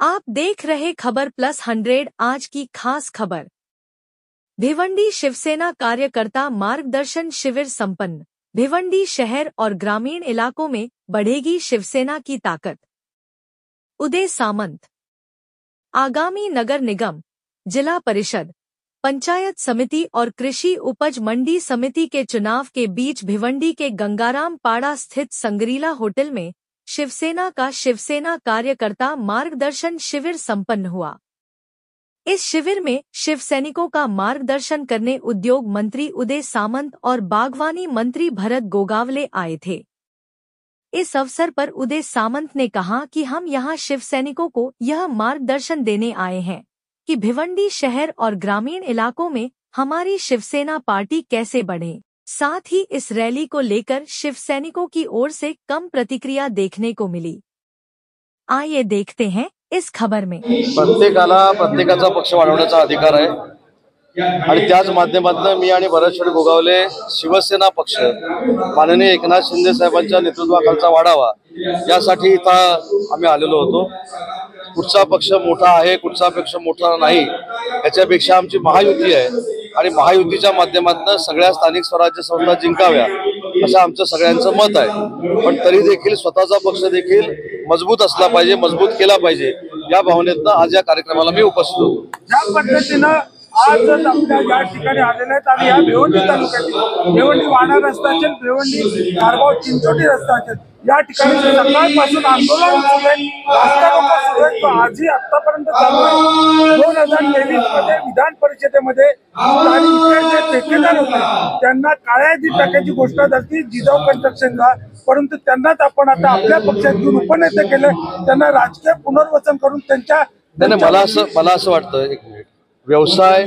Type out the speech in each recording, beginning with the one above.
आप देख रहे खबर +100 आज की खास खबर। भिवंडी शिवसेना कार्यकर्ता मार्गदर्शन शिविर संपन्न। भिवंडी शहर और ग्रामीण इलाकों में बढ़ेगी शिवसेना की ताकत। उदय सामंत। आगामी नगर निगम, जिला परिषद, पंचायत समिति और कृषि उपज मंडी समिति के चुनाव के बीच भिवंडी के गंगाराम पाड़ा स्थित संगरीला होटल में शिवसेना कार्यकर्ता मार्गदर्शन शिविर संपन्न हुआ। इस शिविर में शिव सैनिकों का मार्गदर्शन करने उद्योग मंत्री उदय सामंत और बागवानी मंत्री भरत गोगावले आए थे। इस अवसर पर उदय सामंत ने कहा कि हम यहां शिव सैनिकों को यह मार्गदर्शन देने आए हैं कि भिवंडी शहर और ग्रामीण इलाकों में हमारी शिवसेना पार्टी कैसे बढ़े। साथ ही इस रैली को लेकर शिव सैनिकों की ओर से कम प्रतिक्रिया देखने को मिली। आइए देखते हैं इस खबर में। प्रत्येकाला प्रत्येकाचा पक्ष वाढवण्याचा अधिकार आहे आणि त्याच माध्यमातून मी आणि भरत गोगावले शिवसेना पक्ष माननीय एकनाथ शिंदे साहेबांच्या नेतृत्वाखालचा वाढावा यासाठी इथं आम्ही आलेलो होतो। कुठचा पक्ष मोठा आहे कुठचा पक्ष मोठा नाही याच्यापेक्षा आमची महायुती आहे आणि महायुतीच्या माध्यमातून सगळ्या स्थानिक स्वराज्य संस्था जिंकाव्या असं आमचं सगळ्यांचं मत आहे। पण तरी देखील स्वतःचा पक्ष देखील मजबूत असला पाहिजे, मजबूत केला पाहिजे या भावनेतनं आज या कार्यक्रमाला मी उपस्थित होतो। ज्या पद्धतीनं आज आपल्या या ठिकाणी आलेले आहेत आणि या भिवंडी तालुक्यातील भिवंडी वाडा रस्ता असेल, भिवंडी कारगाव चिंचोटी रस्ता असेल, या ठिकाणी सकाळपासून आंदोलन सुरू आहे, रस्ता रोको सुरू आहे। तो आजही आतापर्यंत चालू आहे। 2023 मध्ये विधान परिषदेमध्ये आणि इथे जे ठेकेदार होते त्यांना काळ्या यादीत टाकायची घोषणा झाली जिजाऊ कन्स्ट्रक्शनला, परंतु त्यांनाच आपण आता आपल्या पक्षात घेऊन उपनेते केले, त्यांना राजकीय पुनर्वसन करून त्यांच्या मला असं वाटतं एक मिनिट, व्यवसाय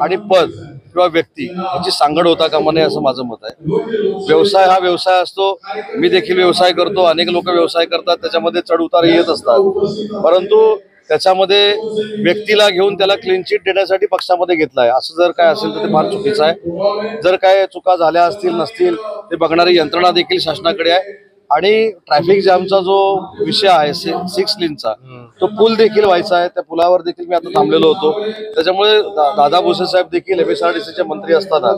आणि पद किंवा व्यक्ती याची सांगड होता कामा नये असं माझं मत आहे। व्यवसाय हा व्यवसाय असतो, मी देखील व्यवसाय करतो, अनेक लोक व्यवसाय करतात, त्याच्यामध्ये चढ उतार येत असतात, परंतु त्याच्यामध्ये व्यक्तीला घेऊन त्याला क्लीन चिट देण्यासाठी पक्षामध्ये घेतला आहे असं जर काय असेल तर ते फार चुकीचं आहे। जर काय चुका झाल्या असतील नसतील ते बघणारी यंत्रणा देखील शासनाकडे आहे आणि ट्रॅफिक जॅमचा जो विषय आहे 6 लेनचा तो पूल देखील व्हायचा आहे। त्या पुलावर देखील मी आता थांबलेलो होतो, त्याच्यामुळे दादा भुसे साहेब देखील MSRDCचे मंत्री असताना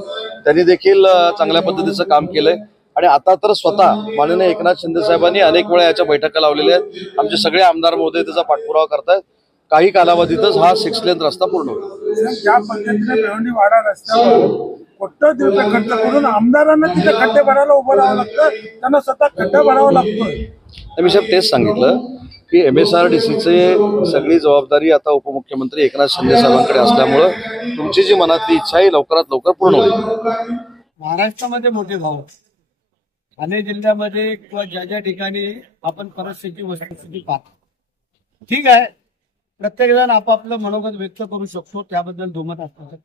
त्यांनी देखील चांगल्या पद्धतीचं काम केलंय आणि आता तर स्वतः माननीय एकनाथ शिंदे साहेबांनी अनेक वेळा याच्या बैठका लावलेल्या आहेत। आमचे सगळे आमदार महोदय त्याचा पाठपुरावा करतायत, काही कालावधीतच हा 6 लेन रस्ता पूर्ण होईल। ज्या पद्धतीने भिवंडी वाडा रस्त्यावर कोट्यवधी रुपये खर्च करून आमदारांना तिथे खड्डे भरायला उभं राहावं लागतं, त्यांना स्वतः खड्डा भरावा लागतो। मी साहेब तेच सांगितलं की MSRDCचे सगळी जबाबदारी आता उपमुख्यमंत्री एकनाथ शिंदे साहेबांकडे असल्यामुळे तुमची जी मनातली इच्छा आहे लवकरात लवकर पूर्ण होईल। महाराष्ट्रामध्ये मोठे भाव ठाणे जिल्ह्यामध्ये किंवा ज्या ज्या ठिकाणी आपण परिस्थिती वस्तुस्थिती पाहतो, ठीक आहे, प्रत्येक जण आपापलं मनोगत व्यक्त करू शकतो, त्याबद्दल दुमत असतात।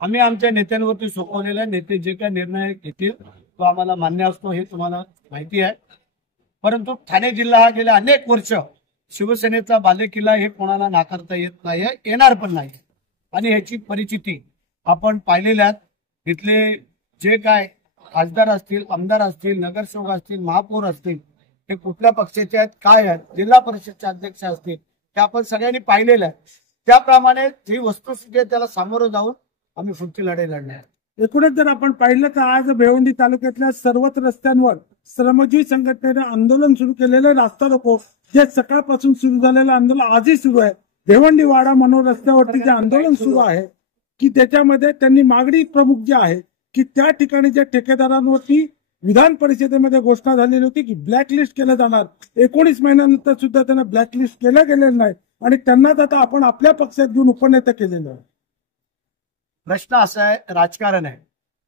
आम्ही आमच्या नेत्यांवरती सोपवलेला नेते जे काही निर्णय घेतील तो आम्हाला मान्य असतो हे तुम्हाला माहिती आहे। परंतु ठाणे जिल्हा हा गेल्या अनेक वर्ष शिवसेनेचा बालेकिल्ला हे कोणाला नाकारता येत नाही, येणार पण नाही आणि ह्याची परिचिती आपण पाहिलेल्या आहेत। इथले जे काय खासदार असतील, आमदार असतील, नगरसेवक असतील, महापौर असतील, हे कुठल्या पक्षाचे आहेत, काय आहेत, जिल्हा परिषदचे अध्यक्ष असतील, ते आपण सगळ्यांनी पाहिलेलं आहे। त्याप्रमाणे जी वस्तुस्थिती आहे त्याला सामोरं जाऊन आम्ही पुढची लढाई लढणार। एकूणच जर आपण पाहिलं तर आज भिवंडी तालुक्यातल्या सर्वच रस्त्यांवर श्रमजीवी संघटनेने आंदोलन सुरू केलेले, रास्ता रोको जे सकाळपासून सुरू झालेलं आंदोलन आजही सुरू आहे। भिवंडी वाडा मनोर रस्त्यावरती जे आंदोलन सुरू आहे की त्याच्यामध्ये त्यांनी मागणी प्रमुख जी आहे की त्या ठिकाणी ज्या ठेकेदारांवरती विधान परिषदेमध्ये घोषणा झालेली होती की ब्लॅकलिस्ट केलं जाणार, 19 महिन्यानंतर सुद्धा त्यांना ब्लॅकलिस्ट केलं गेलेलं नाही आणि त्यांनाच आता आपण आपल्या पक्षात घेऊन उपनेते केलेलं आहे। प्रश्न असा आहे, राजकारण आहे,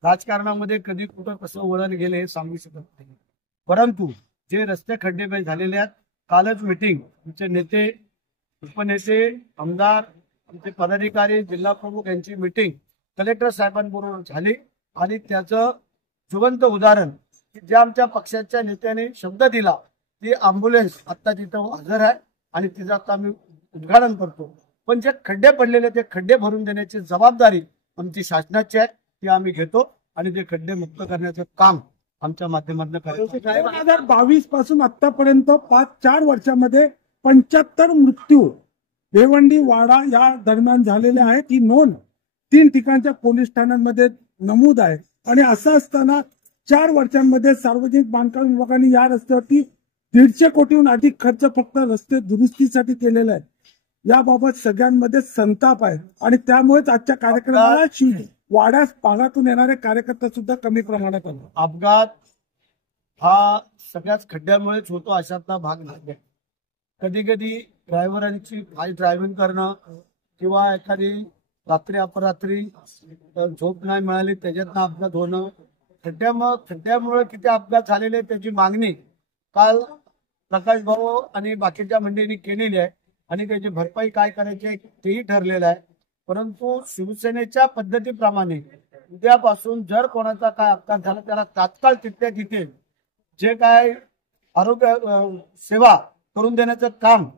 राजकारणामध्ये कधी कुठं कसं वळण गेले हे सांगू शकत नाही, परंतु जे रस्ते खड्डे झालेले आहेत, कालच मीटिंग आमचे नेते, उपनेते, आमदार, आमचे पदाधिकारी, जिल्हा प्रमुख यांची मीटिंग कलेक्टर साहेबांबरोबर झाली आणि त्याचं जिवंत उदाहरण ज्या आमच्या पक्षाच्या नेत्याने शब्द दिला ती अँब्युलन्स आता तिथं हजर आहे आणि तिचं आता आम्ही उद्घाटन करतो। पण जे खड्डे पडलेले ते खड्डे भरून देण्याची जबाबदारी आमची शासनाची आहे, ती आम्ही घेतो आणि ते खड्डे मुक्त करण्याचं काम आमच्या माध्यमातून करायचं। 2022 पासून आतापर्यंत 4 वर्षामध्ये 75 मृत्यू भिवंडी वाडा या दरम्यान झालेले आहेत. ही नोंद 3 ठिकाणच्या पोलीस ठाण्यांमध्ये नमूद आहे. आणि असं असताना 4 वर्षांमध्ये सार्वजनिक बांधकाम विभागाने या रस्त्यावरती 150 कोटीहून अधिक खर्च फक्त रस्ते दुरुस्तीसाठी केलेला आहे. याबाबत सगळ्यांमध्ये संताप आहे आणि त्यामुळेच आजच्या कार्यक्रमाला वाड्यास भागातून येणारे कार्यकर्ते सुद्धा कमी प्रमाणात आले. अपघात हा सगळ्याच खड्ड्यामुळेच होतो अशातला भाग नाही. कधी कधी ड्रायव्हरांची फास्ट ड्रायव्हिंग करणं किंवा एखादी रात्री अपरात्री झोप नाही मिळाली त्याच्यातनं अपघात होणं, खड्ड्यामुळे किती अपघात झालेले त्याची मागणी काल प्रकाश भाऊ आणि बाकीच्या मंडळींनी केलेली आहे आणि त्याची भरपाई काय करायची तेही ठरलेलं आहे. परंतु शिवसेनेच्या पद्धतीप्रमाणे उद्यापासून जर कोणाचा काय अपघात झाला त्याला तात्काळ तिथल्या तिथे जे काय आरोग्य सेवा करून देण्याचं काम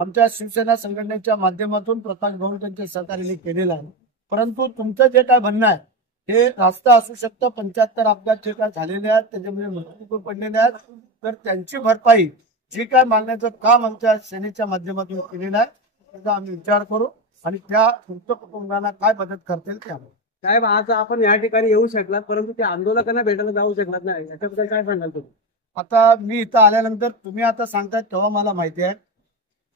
आमच्या शिवसेना संघटनेच्या माध्यमातून प्रकाश भाऊ त्यांच्या सहकार्याने केलेलं आहे. परंतु तुमचं जे काय म्हणणं आहे हे रास्त असू शकतं. 75 अपघात जे काय झालेले आहेत त्याच्यामध्ये मृत्यू पडलेले आहेत तर त्यांची भरपाई जे काय मागण्याचं काम आमच्या सेनेच्या माध्यमातून केलेलं आहे त्याचा आम्ही विचार करू आणि त्या मृत कुटुंबांना काय मदत करतील ते आम्ही. साहेब, आज आपण या ठिकाणी येऊ शकलात परंतु त्या आंदोलकांना भेटायला जाऊ शकलात नाही, याच्याबद्दल काय सांगाल तुम्ही? आता मी इथं आल्यानंतर तुम्ही आता सांगताय तेव्हा मला माहिती आहे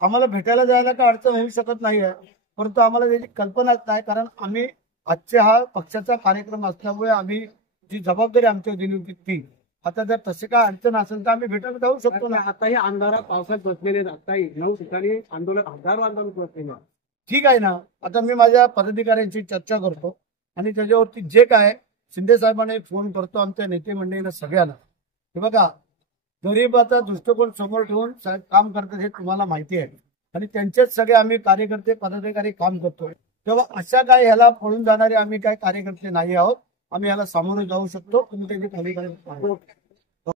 आम्हाला भेटायला जायला काय अडचण होऊ शकत नाही आहे. परंतु आम्हाला त्याची कल्पनाच नाही कारण आम्ही आजच्या हा पक्षाचा कार्यक्रम असल्यामुळे आम्ही जी जबाबदारी आमच्यावर दिली होती ती आता जर तसे काय अडचण असेल तर आम्ही भेटायला जाऊ शकतो ना. आताही अंधारात पावसात बसलेले आहेत, आताही 9 ठिकाणी आंदोलक हजारो आंदोलक बसलेले आहेत. ठीक आहे ना. आता मी माझ्या पदाधिकाऱ्यांशी चर्चा करतो आणि त्याच्यावरती जे काय शिंदे साहेबांना फोन करतो आमच्या नेते मंडळीला सगळ्यांना. हे बघा गरीबाचा दृष्टिकोन समोर ठेवून साहेब काम करतात हे तुम्हाला माहिती आहे आणि त्यांचेच सगळे आम्ही कार्यकर्ते पदाधिकारी काम करतोय. तेव्हा अशा काय ह्याला पळून जाणारे आम्ही काय कार्यकर्ते नाही आहोत. आम्ही याला सामोरे जाऊ शकतो. तुम्ही त्याची खाली